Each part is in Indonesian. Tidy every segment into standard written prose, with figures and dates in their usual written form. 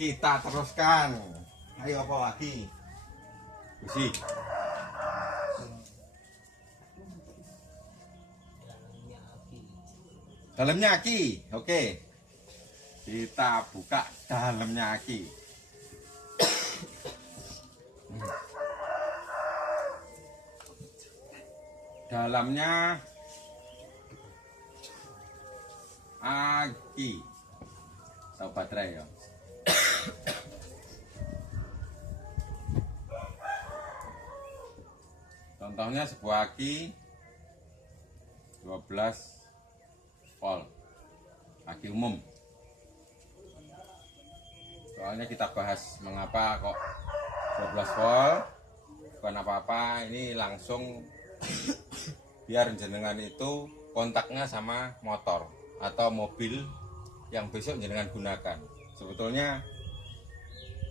Kita teruskan. Ayo apa lagi? Busi. Dalamnya aki. Oke. Kita buka dalamnya aki. Dalamnya aki. Tahu baterai ya. Contohnya sebuah aki 12 volt, aki umum. Soalnya kita bahas mengapa kok 12 volt, bukan apa-apa, ini langsung biar jenengan itu kontaknya sama motor atau mobil yang besok jenengan gunakan. Sebetulnya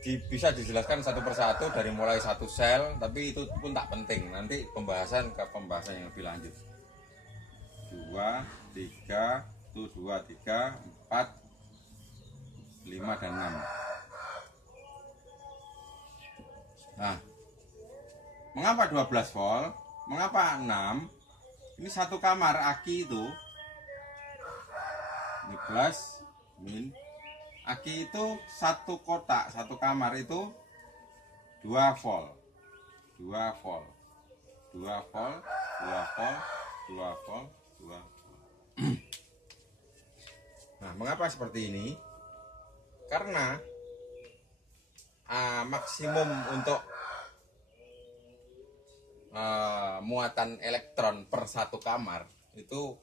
bisa dijelaskan satu persatu dari mulai satu sel, tapi itu pun tak penting. Nanti pembahasan yang lebih lanjut. 2, 3, 4, 5 dan 6. Nah, mengapa 12 volt? Mengapa 6? Ini satu kamar aki itu. Ini plus, min. Aki itu satu kotak, satu kamar itu 2 volt. 2 volt. 2 volt, 2 volt, 2 volt, 2 volt. Nah, mengapa seperti ini? Karena maksimum untuk muatan elektron per satu kamar itu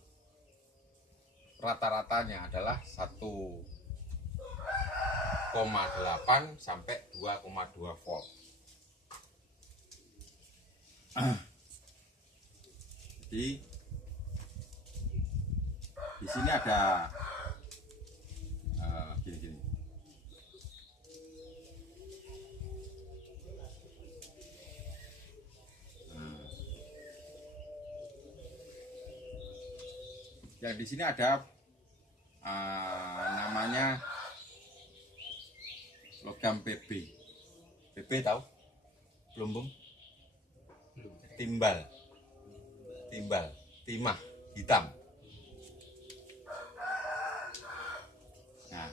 rata-ratanya adalah 1,8 sampai 2,2 volt. Jadi di sini ada gini-gini. Ya, di sini ada namanya logam PB. PB tahu? Belum, Bung? Timbal, timah hitam. Nah,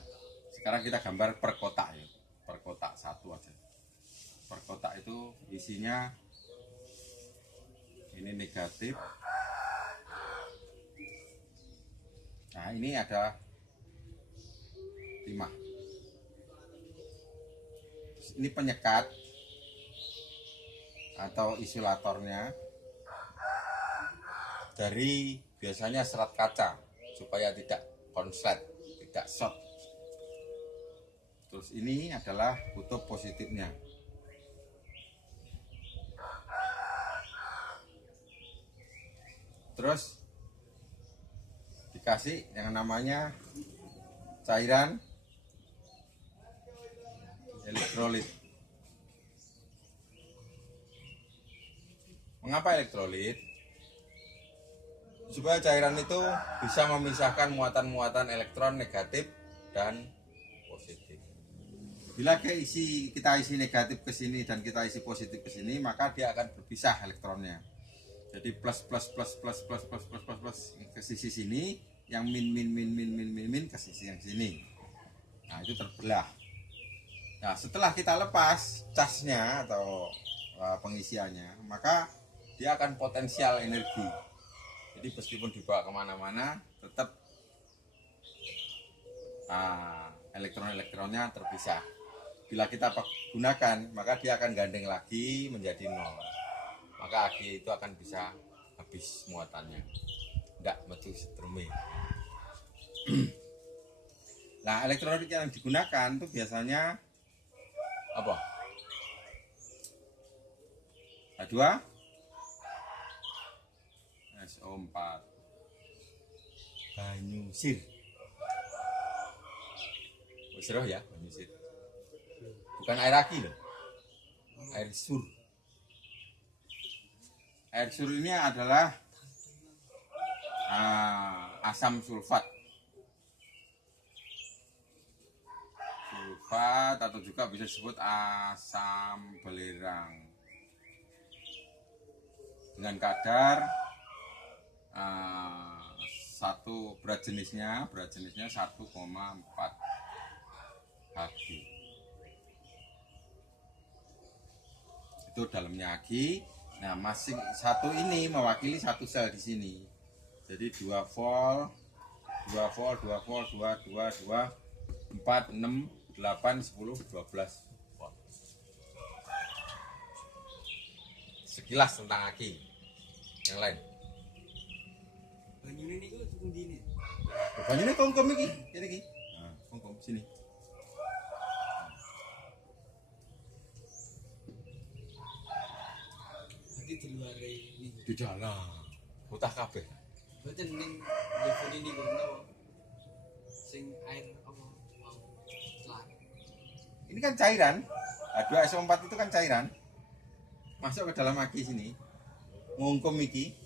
sekarang kita gambar per kotak ya, per kotak satu aja. Per kotak itu isinya ini negatif. Nah, ini ada timah. Ini penyekat atau isolatornya dari biasanya serat kaca supaya tidak konslet, tidak short. Terus ini adalah kutub positifnya. Terus dikasih yang namanya cairan elektrolit. Mengapa elektrolit? Supaya cairan itu bisa memisahkan muatan-muatan elektron negatif dan positif. Bila kita isi negatif ke sini dan kita isi positif ke sini, maka dia akan berpisah elektronnya. Jadi plus ke sisi sini, yang min ke sisi yang sini. Nah, itu terbelah. Nah, setelah kita lepas casnya atau pengisiannya, maka dia akan potensial energi. Jadi meskipun dibawa kemana-mana, tetap elektron-elektronnya terpisah. Bila kita gunakan, maka dia akan gandeng lagi menjadi 0. Maka aki itu akan bisa habis muatannya, tidak metu setrume. Nah, elektrolit yang digunakan itu biasanya apa? H2 SO4 banyu sir. Wis roh ya, banyu sir. Bukan air aki loh. Air sur. Air sur ini adalah asam sulfat. fosfat atau juga bisa disebut asam belerang dengan kadar satu berat jenisnya 1,4 Hg. Itu dalamnya Ag. Nah, masing satu ini mewakili satu sel di sini. Jadi 2 volt, 2 volt, 2 volt, 2, 2, 2, 4, 6, 8, 10, 12 volt. Sekilas tentang Ag. Yang lain. Banyune niku pundi ne? Banyune kongkom iki, kene iki. Nah, kongkom sini. Berarti di luar ini. Di dalam. Putah kabeh. Mboten ning Jepun niku napa? Sing air apa mau celah. Ini kan cairan. H2SO4 itu kan cairan. Masuk ke dalam Ag sini. Ngungkum iki.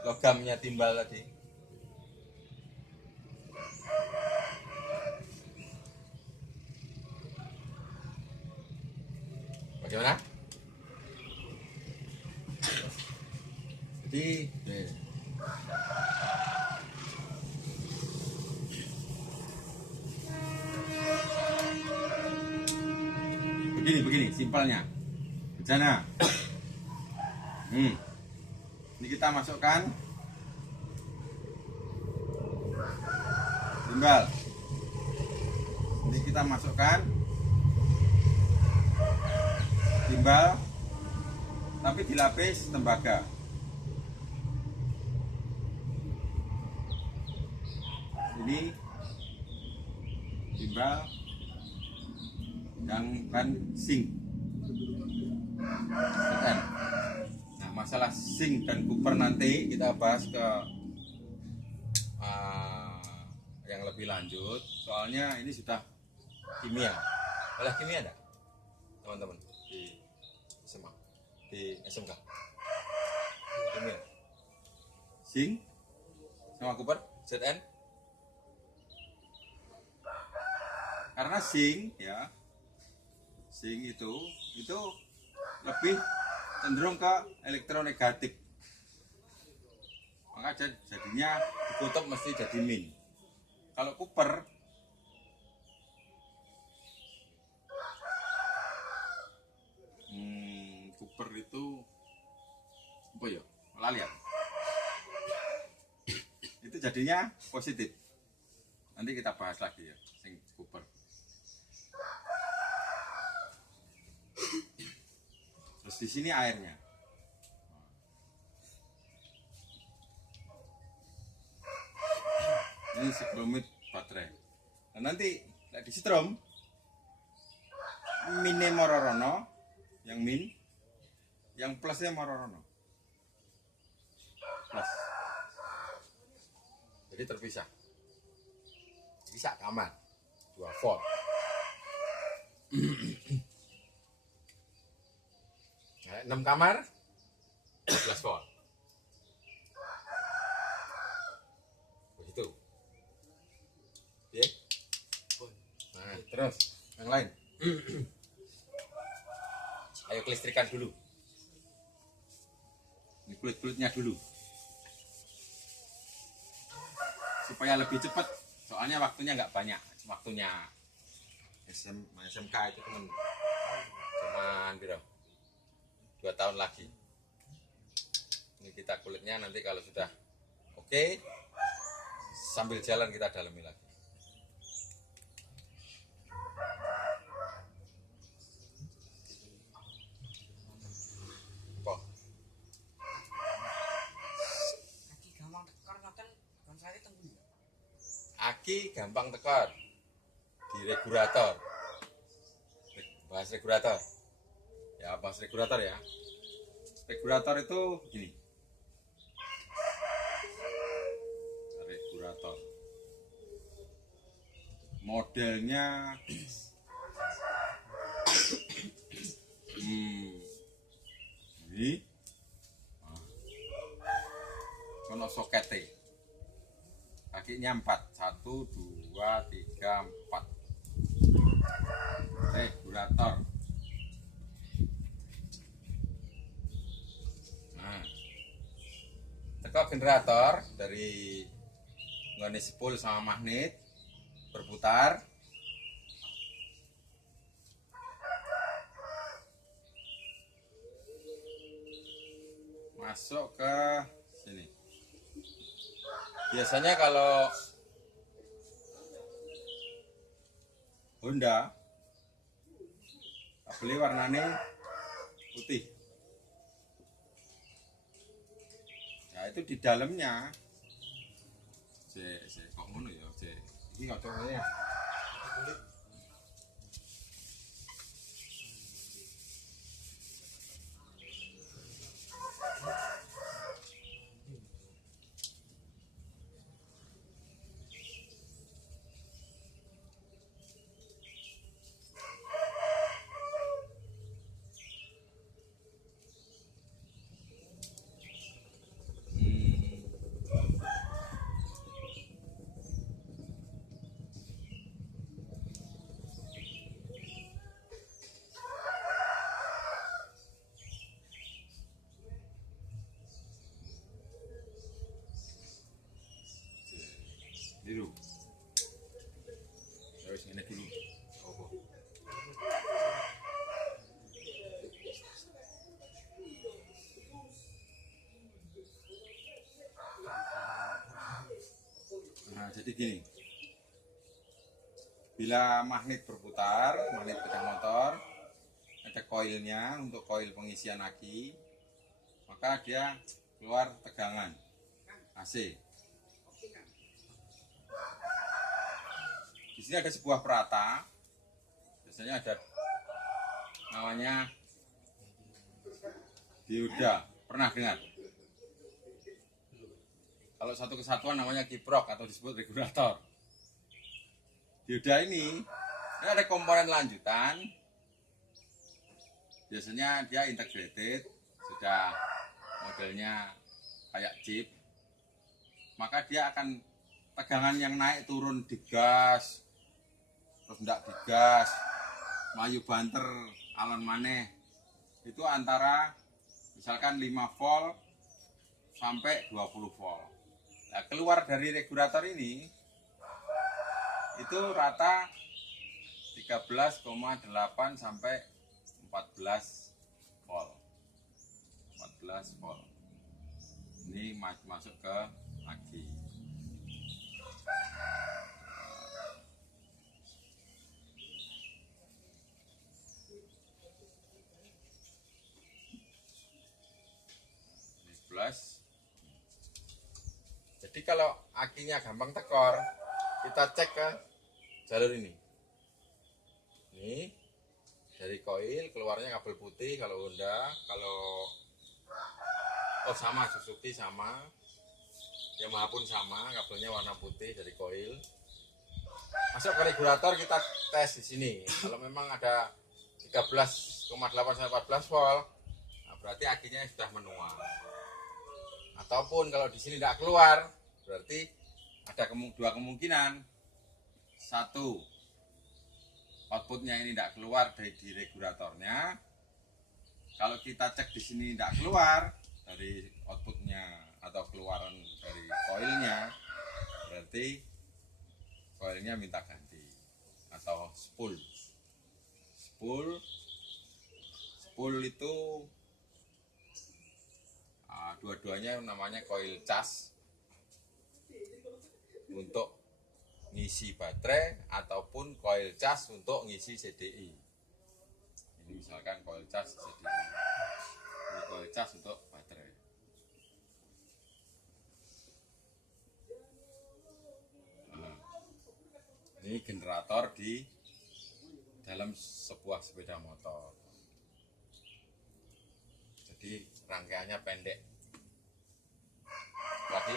Logamnya timbal tadi. Bagaimana? Jadi begini simpelnya. Di sana. Ini kita masukkan timbal. Ini kita masukkan timbal, tapi dilapis tembaga. Ini timbal yang kan zinc. Nah, masalah zinc dan copper nanti kita bahas ke yang lebih lanjut. Soalnya ini sudah kimia. Oleh kimia ada, teman-teman di SMA, di SMK. Kimia. Zinc sama copper, Zn. Karena zinc ya, zinc itu lebih cenderung ke elektronegatif, maka jadinya dikutub mesti jadi min. Kalau copper itu apa ya, lali ya, itu jadinya positif. Nanti kita bahas lagi ya sing copper. Terus di sini airnya. Ini sekelumit baterai. Nah, nanti di setrum minnya mororono, yang min, yang plusnya mororono. Plus. Jadi terpisah. Bisa aman. 2 volt. Nah, 6 kamar 12 volt. Begitu. Ya. Nah, terus yang lain. Ayo kelistrikan dulu. Ini kulit-kulitnya dulu. Supaya lebih cepat. Soalnya waktunya nggak banyak. Waktunya SMK itu cuman biro 2 tahun lagi. Ini kita kulitnya nanti kalau sudah oke, sambil jalan kita dalami lagi. Aki gampang tekor di regulator. Bahas regulator. Ya, bahas regulator ya. Regulator itu gini. Regulator. Modelnya ini. Kono sokete. Kakinya 4, 1, 2, 3, 4. regulator. Nah, teko generator dari nggone spool sama magnet berputar. Masuk ke sini. Biasanya kalau Honda beli warnanya putih. Nah, itu di dalamnya kok ngono ya, ini kok ya. Biru. Ya wis ngene dulu. Apa? Nah, jadi gini. Bila magnet berputar, magnet pedang motor, ada koilnya untuk koil pengisian aki, maka dia keluar tegangan AC. Di sini ada sebuah perata, biasanya ada namanya dioda, pernah dengar? Kalau satu kesatuan namanya kiprok atau disebut regulator. Dioda ini ada komponen lanjutan, biasanya dia integrated, sudah modelnya kayak chip, maka dia akan tegangan yang naik turun digas, terus tidak digas, mayu banter, alon maneh, itu antara misalkan 5 volt sampai 20 volt. Nah, keluar dari regulator ini itu rata 13,8 sampai 14 volt. 14 volt. Ini masuk ke aki. Jadi kalau akinya gampang tekor, kita cek ke jalur ini. Ini dari koil keluarnya kabel putih kalau Honda, kalau sama Suzuki sama, Yamaha pun sama, kabelnya warna putih dari koil. Masuk ke regulator kita tes di sini. Kalau memang ada 13,8 sampai 14 volt, nah berarti akinya sudah menua. Ataupun kalau di sini tidak keluar, berarti ada dua kemungkinan. Satu, outputnya ini tidak keluar dari di regulatornya. Kalau kita cek di sini tidak keluar dari outputnya atau keluaran dari koilnya, berarti koilnya minta ganti atau spool. Spool itu dua-duanya namanya koil cas untuk ngisi baterai ataupun koil cas untuk ngisi CDI. Ini misalkan koil cas CDI, ini koil cas untuk baterai. Nah, ini generator di dalam sebuah sepeda motor. Jadi rangkaiannya pendek. Lagi.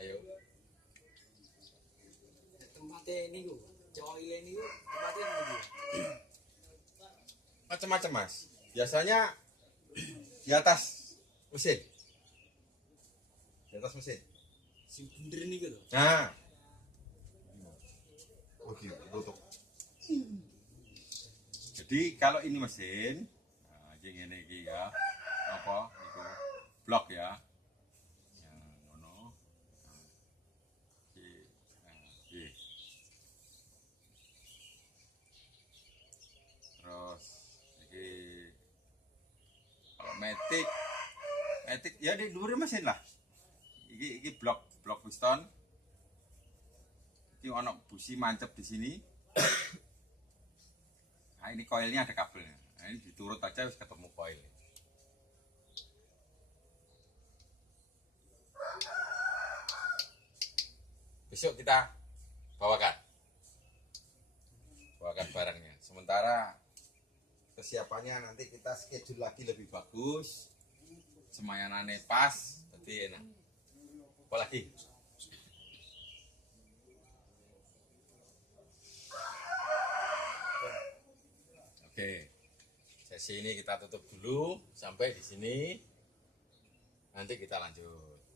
Ayo. Tempatnya ini gue, coil ini gue, tempatnya ini gue. Macam-macam mas. Biasanya di atas mesin. di atas mesin. Sing bener nih gitu. Nah, oh gitu, tutup. Jadi kalau ini mesin, nah, ini ya, apa itu blok ya, yang ngono. Nah, iki. Terus iki kalau metik ya di dhuwure mesin lah. Iki blok piston. Ini ono busi mancep di sini. Nah, ini koilnya ada kabelnya. Nah, ini diturut aja harus ketemu koil. Besok kita bawakan barangnya. Sementara kesiapannya nanti kita schedule lagi lebih bagus. Semayanane pas, jadi enak. Apa lagi? Oke, sesi ini kita tutup dulu sampai di sini. Nanti kita lanjut.